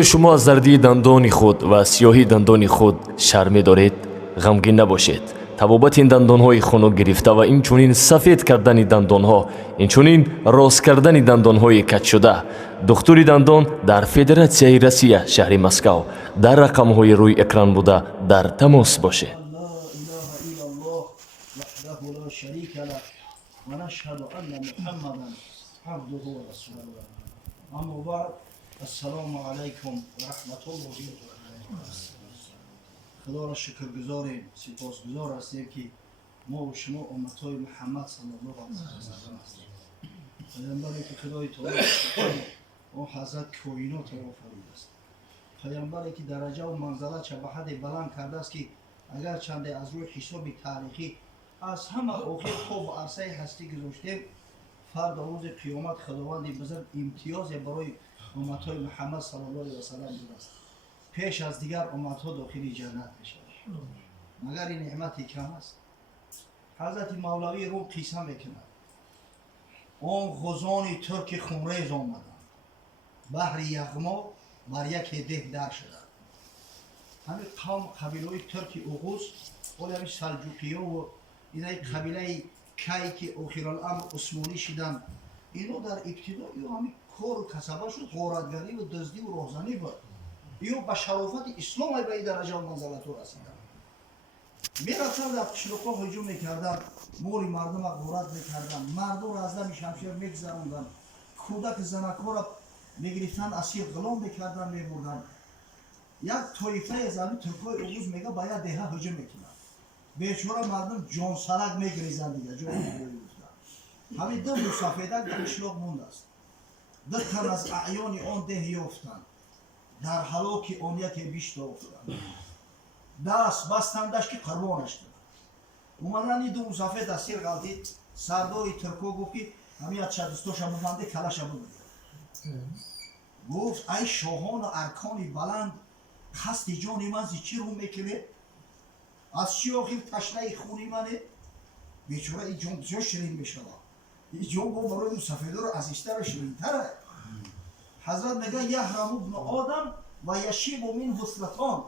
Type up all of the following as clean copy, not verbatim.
آیا شما از زردی دندان خود و سیاهی دندان خود شرم دارید؟ غمگین نباشید. طبابت این دندان های خنک گرفته و این چونین سفید کردن دندان ها، این چونین راست کردن دندان های کج شده، دکتر دندان در فدراسیای روسیه شهر مسکو در رقم های روی اکران بوده در تماس باشید. لا إله إلا الله وحده لا شريك له ونشهد أن محمدا عبده ورسوله أما بعد السلام عليكم ورحمة الله وبركاته. خدا را شکرگزاریم، سپاسگزار هستیم که ما و شما امتهای محمد صلی الله علیه و سلم هستیم. پیامبری که خدای تعالی اون حضرت کائنات را آفریده است. پیامبری که درجه و منزلت چه به حد بلند کرده است که اگر چنده از روی حساب تاریخی از همه آخر خوب عرصه هستی گذاشتیم، فردا روز قیامت خداوند بزرگ امتیاز برای امتهای محمد صلی الله علیه و سلم بوده است. پیش از دیگر امتها داخل جنت میشوند. مگر این نعمتی کم است؟ حضرت مولوی روم قصه میکند. آن غزان ترک خونریز آمدند. بحر یغما بر یک ده در شدند. همین قوم قبیله ترک اوغوز و همین سلجوقی و این قبیله کی که آخرالامر عثمانی شدند، اینو در ابتدا همین کار و کسبه شد، غارتگری و دزدی و راهزنی بود. ایو به شرافت اسلام به این درجه و منزلت رسیدند. میرفتند در قشلاق‌ها هجوم میکردند، مال مردم را غارت میکردند، مردم را از دم شمشیر میگذراندند، کودک زنک‌ها را میگرفتند اسیر غلام میکردند میبردند. یک طایفه از همین ترکای اوغوز میگه باید ده هجوم میکنند. بیچاره مردم جان سرک میگریزند دیگه، جان میگریزند. همین دو سفیدک در قشلاق مونده است. دو تن از اعیان آن ده یافتند. در هلاک آن یکی بیش افتادند. دست بستندش که قربانش کنند. اومدن این دو سفید اسیر غلطید، سردار ترکو گفت که همین از چدستاش هم ببنده کلش هم ببنده. گفت ای شاهان و ارکانی بلند، قصد جان من زی چی رو میکنه؟ از چی آخر تشنه خونی منه؟ بیچاره این جان بسیار شیرین میشود. این جان گفت برای دو سفیده رو عزیزتر و شیرینتره. حضرت میگه یحرم ابن آدم و یشیب من حسلتان.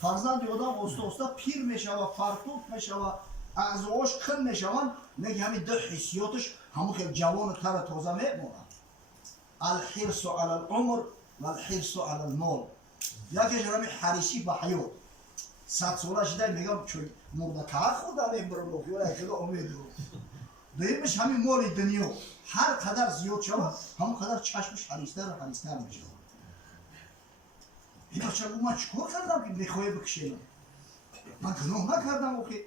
فرزند آدم آسته پیر میشود، فرتوت میشود، اعضاش کن میشوند، میگه همین دو حسیاتش همون که جوان و تر تازه میمونند. الحرص علی العمر و الحرص علی المال. یکیش همین حریصی به حیات. 100 ساله شده میگم چون مرده که خود همین برم نخیار خدا امید رو. دویمش همین مال دنیا هر قدر زیاد شود همون قدر چشمش حریصتر و حریصتر میشود. این بچه گفت من چکار کردم که بخواه بکشیدم؟ من گناه نکردم او که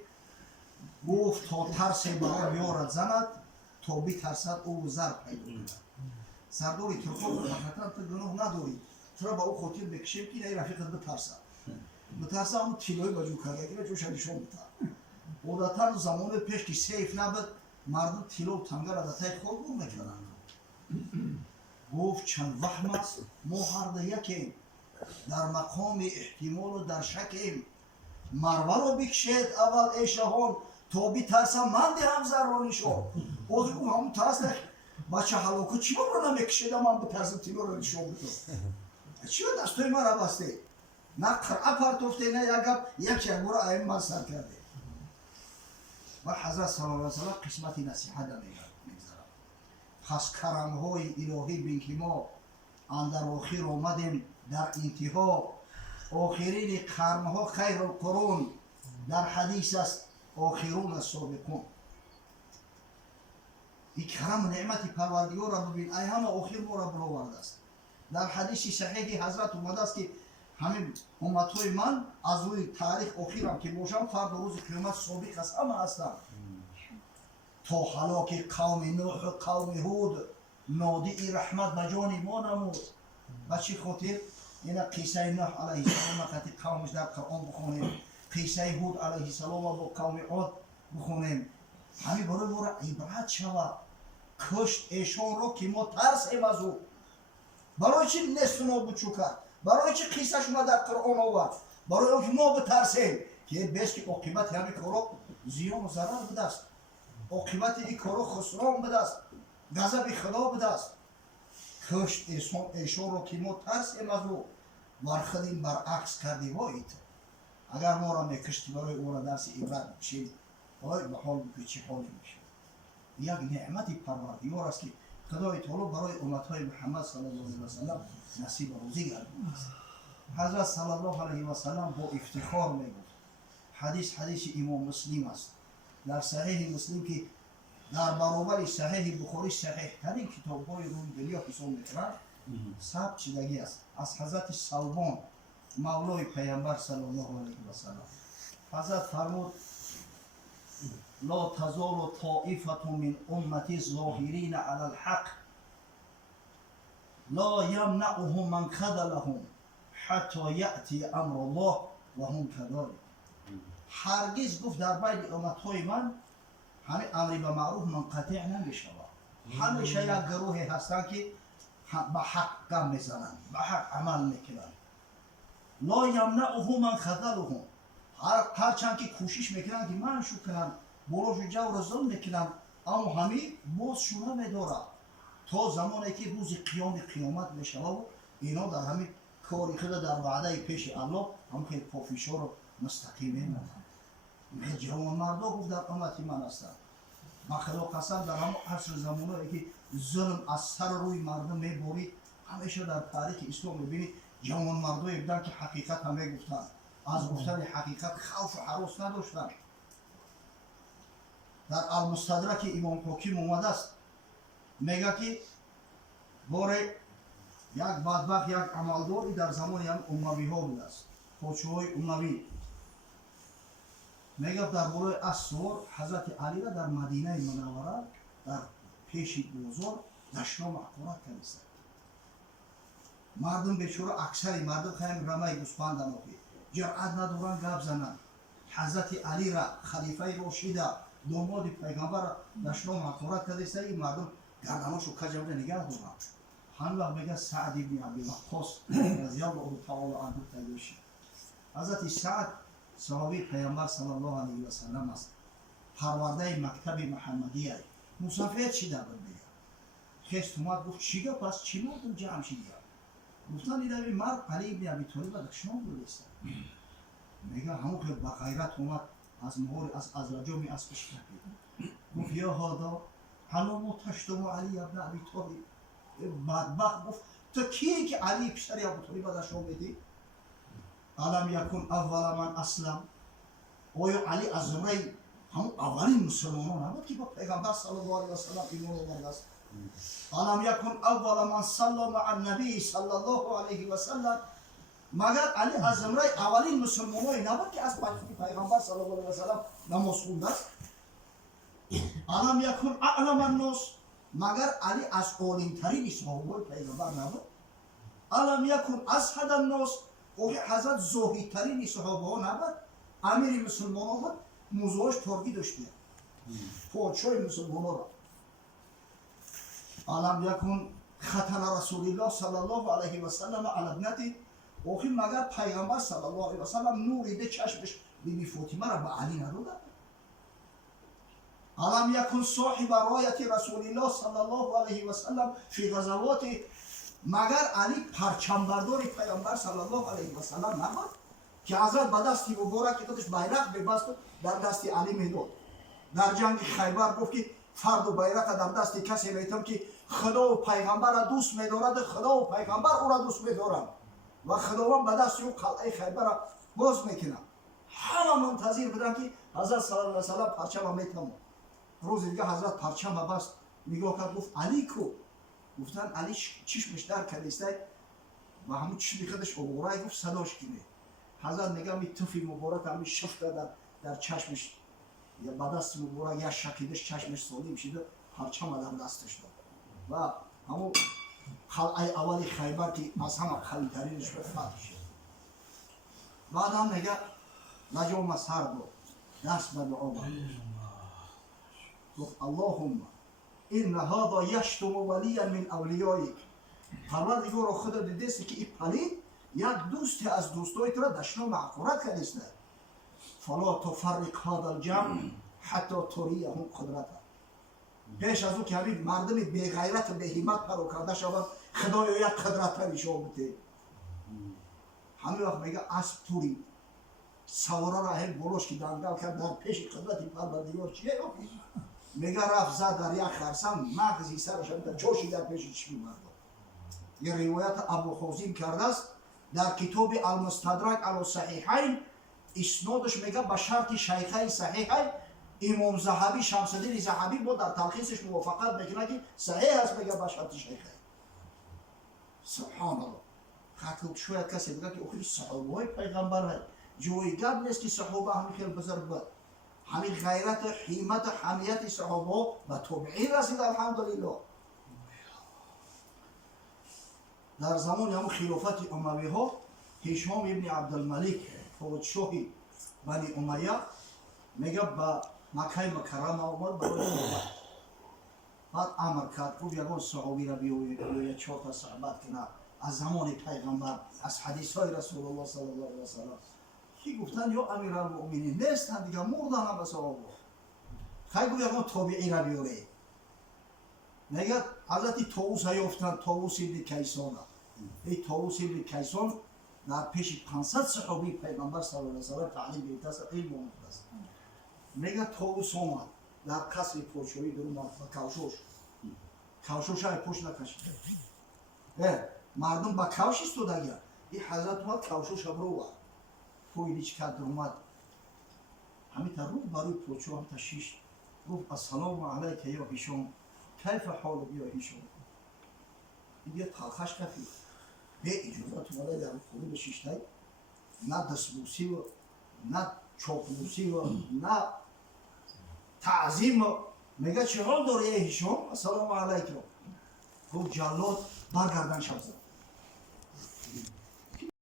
گفت تا ترس برای بیارد زند تا بی ترسد او زر پیدا کند. سرداری ترکا گفت بخاطر تو گناه نداری، چرا با او خاطر بکشیم که این رفیقت بترسد. بترسد همون تیلای بجو کرده که جوش نشون بتر. عادتا زمان پیش که سیف نبود مردم تیلا و تنگه را دتای خود بور میکردن. گفت چند وهم است ما هر ده یکیم، در مقام احتمال و در شکیم. مروه رو بکشید اول ای شاهان تا بی ترسم من دهم زرانی شد. آخی اون همون ترس ده بچه حلاکو چی رو نمیکشیدم من بترسم تیلا رو نشون بتر. چی رو دستوی من را بسته؟ نه قرعه پرتوفته نه یک برو ایم من سر کرده. و حضرت صلی الله علیه و سلم قسمتی نصیحت میگذارم. پس کرمهای الهی بین که ما اندر آخر آمدیم در انتها، آخرین قرنها خیر القرون در حدیث است آخرون السابقون. این کرم و نعمت پروردگار را ببین، ای همه آخر ما را برآورده است. در حدیث صحیح حضرت اومده است که همین امتهای من از روی تاریخ آخرم که باشم فردا روز قیامت سابق است همه هستم. تا هلاک قوم نوح و قوم هود نادی رحمت به جان ما نمود. و چی خاطر؟ این قصه نوح علیه السلام وقتی قومش در قرآن بخونیم، قصه هود علیه السلام با قوم عاد بخونیم، همین برای ما عبرت شود. کشت ایشان را که ما ترسیم از او. برای چی نصف نابود کرد؟ برای چی قصهش ما در قرآن آورد؟ برای اون که ما بترسیم که بس که عاقبت همین کارا زیان و ضرر بوده است. عاقبت این کارا خسران بوده است. غضب خدا بوده است. کشت ایشان را که ما ترسیم از او. ورخدیم برعکس کردی وای تو اگر ما را میکشتی برای او را درس عبرت بشید وای به حال که چه حالی میشه. یک نعمت پروردگار است که خدای تعالی برای امتهای محمد صلی الله علیه و سلم نصیب روزی گردانیده است. حضرت صلی الله علیه و سلم با افتخار میگفت، حدیث امام مسلم است در صحیح مسلم که در برابر صحیح بخاری صحیح ترین کتاب های روی دنیا حساب میشود، ثبت شدگی است از حضرت سلمان مولای پیامبر صلی الله علیه و سلم. حضرت فرمود لا تزال طائفة من امتی ظاهرین علی الحق لا یمنعهم من خذلهم حتی یأتی امر الله و هم کذالک. هرگز گفت در بین امتهای من همه امری به معروف منقطع نمیشود. همیشه یک گروهی هستند که به حق گام میزنند، به حق عمل میکنند. لا یمنعهم من خذلهم، هرچند که کوشش میکنند که من شو کنند، بروش جو را ظلم میکنند، اما همین باز شو نمیدارد تا زمانی که روز قیامت میشود و اینا در همین کاری خود در وعده پیش الله هم که پافیشا رو مستقیم میمونند. میگه جوان مردا گفت در امتی من هستند. من خدا قسم در همون عصر زمانهایی که ظلم از سر روی مردم میبرید همیشه در تاریخ اسلام میبینید جوان مردایی بودن که حقیقت هم میگفتند، از گفتن حقیقت خوف و هراس نداشتند. در المستدرک امام حاکم اومده است میگه که باره یک بدبخت یک عملداری در زمان هم اموی ها بوده است، پادشاهای اموی. میگه در بالای اسوار حضرت علی را در مدینه منوره در پیش بازار دشنا محقورت کنیست. مردم بیچاره اکثری مردم خیلی رمه گوسفند که جرأت ندارن گپ زنن. حضرت علی را خلیفه راشد داماد پیغمبر را دشنا محقورت کنیست. این مردم گردناشو کجا نگه دارن. هم وقت میگه سعد ابن ابی وقاص رضی الله تعالی عنه تیوشی. حضرت سعد صحابی پیامبر صلی الله علیه و سلم است، پرورده مکتب محمدیه. مسافر چی در بود میگه؟ خیست اومد گفت چیگه پس چی مردم جمع شدی؟ گفتن این مرد علی ابن ابی طالب دشمن بودست. میگه همون که با غیرت اومد از مهار از رجامی اسبش کردید. گفت یا هادا حالا ما تشتم علی ابن ابی طالب. بدبخت گفت تو کیه که علی پسر ابو طالب دشمن میدی؟ علم یکن اول من اسلم. آیا علی از زمره همون اولین مسلمانان نبود که با پیغمبر صلی الله علیه و سلم ایمان آورده است؟ علم یکن اول من صلی مع النبی صلی الله علیه و سلم. مگر علی از زمره اولین مسلمانانی نبود که از پیغمبر صلی الله علیه و سلم نماز خونده است؟ علم یکن اعلم الناس. مگر علی از عالم‌ترین صحابه پیغمبر نبود؟ علم یکن ازهد الناس. اوه حضرت زاهد ترین صحابه ها نبود؟ امیر مسلمان ها بود، موضوعش ترگی داشته پادشاه مسلمان ها را. علم یکن ختن رسول الله صلی الله علیه و سلم علی ابنته. اوه مگر پیغمبر صلی الله علیه و سلم نوری ده چشمش بیبی فاطمه را به علی نداده؟ علم یکن صاحب رایت رسول الله صلی الله علیه و سلم فی غزوات. مگر علی پرچمبردار پیامبر صلی الله علیه و سلم نبود که حضرت به دستی مبارک خودش بیرق ببست و در دستی علی میداد. در جنگ خیبر گفت که فرد و بیرق در دستی کسی میتم که خدا و پیغمبر را دوست میدارد، خدا و پیغمبر او را دوست میدارند و خداوند به دستی او قلعه خیبر را باز میکنه. همه منتظر بودن که حضرت صلی الله علیه و سلم پرچم میتم. روز دیگه حضرت پرچم بست، نگاه کرد گفت علی کو؟ گفتن علی چشمش در کلیسته و همون چشمی خودش اوورای گفت صداش کنه. حضرت میگه می توفی مبارک همین شفت در چشمش یا با دست مبارک یا شکیدش چشمش سالم شده، پرچم در دستش داد و همون قلعه اولی خیبر که از همه قوی ترینش به فتح شد. بعد هم میگه نجام سر داد، دست به دعا برد. گفت اللهم این هذا یشتم ولیا من اولیایک. پروردگار خود دیدستی که این پلید یک دوست از دوستای تو را دشنا محقورت کردیست. فلا تفرق هذا الجمع حتی تریهم قدرته. پیش از او که همین مردم بی غیرت و بی همت پرو کرده شود خدایا یک قدرت نشان بده. همین وقت میگه اسب توری سوارا را هی بلوش که دنگل کرد در پیش قدرت پروردگار چیه؟ میگه رفت زد در یک خرسم مغزی سرش هم چوشی در پیش چشمی مردم. یه روایت ابو خوزیم کرده است در کتاب المستدرک علی صحیحین اسنادش میگه به شرط شیخین صحیحین. امام ذهبی شمس الدین ذهبی با در تلخیصش موافقت میکنه که صحیح است میگه به شرط شیخین. سبحان الله. حتی شاید کسی بگه که اخی صحابه های پیغمبر های جایگاه نیست که صحابه همین خیلی بزرگ بود. همین غیرت حیمت حمیت صحابه و تابعین رسید الحمدلله. در زمان همون خلافت اموی ها هشام ابن عبدالملک پادشاهی بنی امیه میگه به مکه مکرمه آمد برای عمره. بعد امر کرد گفت یگان صحابی را بیاید 4 تا صحبت کنه از زمان پیغمبر از حدیث های رسول الله صلی الله علیه و سلم. کی گفتن یا امیرالمؤمنین نیستن دیگه مردن هم به صحابه. خیلی گفت یگان تابعی را بیاره. میگه حضرت طاووس ها یافتن طاووس ابن کیسان. این طاووس ابن کیسان در پیش 500 صحابی پیغمبر صلی الله علیه و سلم تعلیم گرفته است علم آموخته است. میگه طاووس آمد در قصر پادشاهی در اومد و کوشش های پشت نکشیده. مردم با کوش ایستادگی. این حضرت اومد کوشش هم رو پویلی چه کرد اومد همین تا رو برای پادشاه هم تشیش گفت السلام علیک یا هشام کیف حالک یا هشام. این یه تلخش کفی به اجازت اومده در خونه بشیشته نه دستبوسی و نه چاپلوسی و نه تعظیم. میگه چه حال داره ای هشام؟ السلام علیکم. گفت جلاد برگردن شب زد.